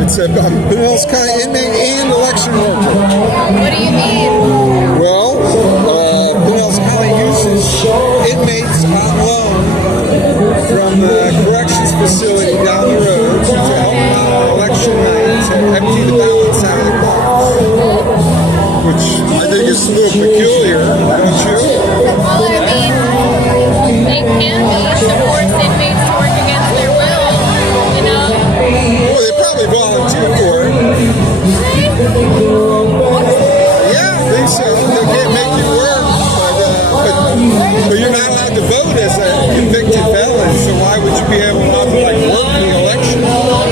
It's a Pinellas County inmate and election worker. What do you mean? Well, Pinellas County uses inmates on loan from the corrections facility down the road to help them out on election night to empty the ballots out of the cars, which I think is a little peculiar, don't you? Well, I mean, they can be to force inmates to work against their will, you know? Well, they probably volunteer for it. Yeah, I think so. They can't make you work, but you're not allowed to vote as a convicted felon, so why would you be able to work in the election?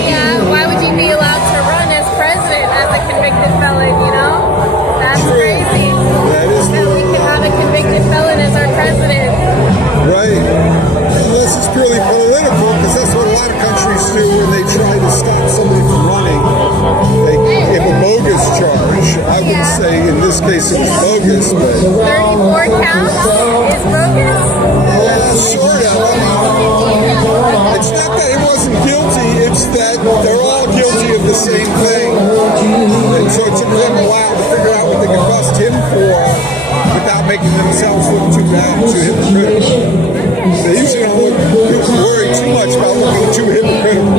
Yeah, why would you be allowed to run as president as a convicted felon, you know? That's crazy. That is that we can have a convicted felon as our president. Right. Unless it's purely political, because that's what a lot of countries do when they try to stop somebody from running. They give a bogus charge. I would say in this case it was bogus, but 34 counts is bogus? Sort of. It's not that he wasn't guilty, it's that they're all guilty of the same thing. And so it took them a while to figure out what they could bust him for without making themselves look too bad and too hypocritical. They usually don't worry too much about looking too hypocritical.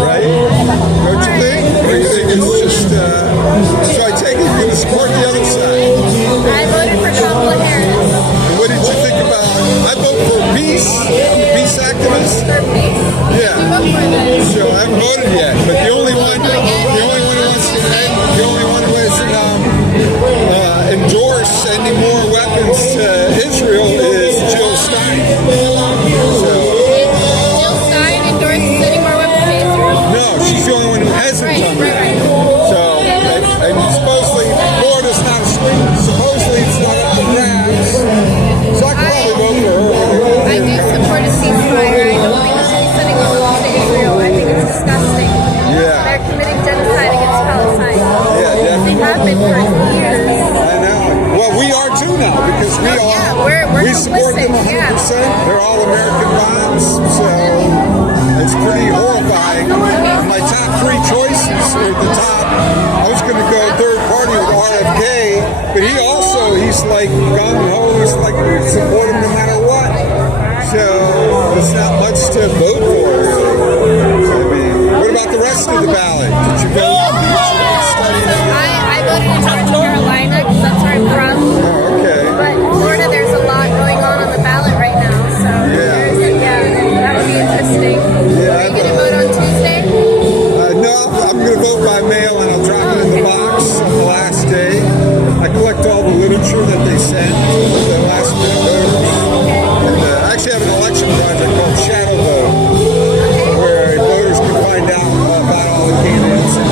Right? Don't you think? Or you think it's just, so I take it you're going to support the other side? I voted for Kamala Harris. And what did you think about, I vote for peace. I'm a peace activist. For peace? Yeah. You vote for this? So I haven't voted yet, but the only one who wants to endorse sending more weapons to Israel is Jill Stein. Jill Stein endorses sending more weapons to Israel? No, she's the only one who hasn't done that. Right. So, and supposedly, Florida's not a swing. Supposedly, it's not up for grabs. So I can probably vote for her. I do support a ceasefire. I don't think we should be sending more weapons to Israel. I think it's disgusting. Yeah. They're committing genocide against Palestine. Yeah, definitely. They have been for years. I know. Well, we are too now because we support them 100%. Yeah. They're all American bombs, so it's pretty horrifying. My top three choices are at the top. I was going to go third party with RFK, but he's like gung-ho. He's like support him no matter what. So it's not much to vote for, really. I mean, what about the rest of the ballot? Did you vote? I voted in North Carolina because that's where I'm from. Oh, okay. But Florida, there's a lot going on the ballot right now, so that would be interesting. Yeah, Are you going to vote on Tuesday? No, I'm going to vote by mail and I'll drop it in the box on the last day. I collect all the literature that they send to the last minute voters. And I actually have an election project called Shadow Vote, where voters can find out about all the candidates and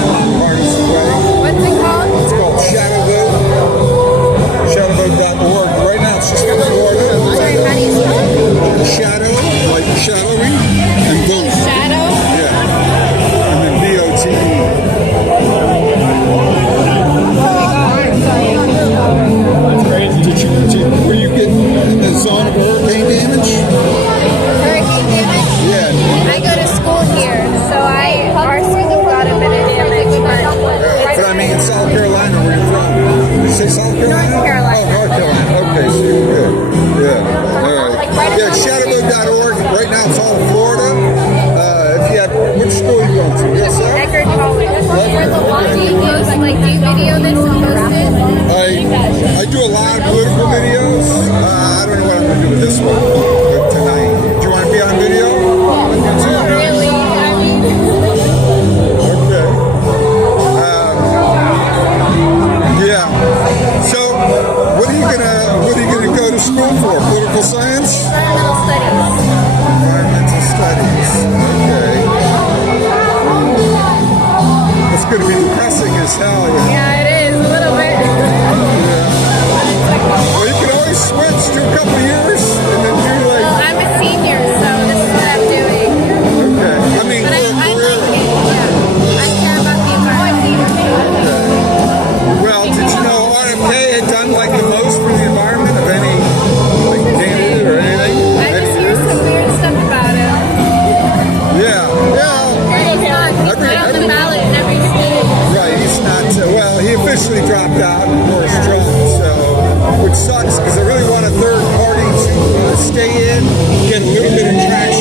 officially dropped out of Boris Trump, so which sucks because I really want a third party to stay in, get a little bit of traction.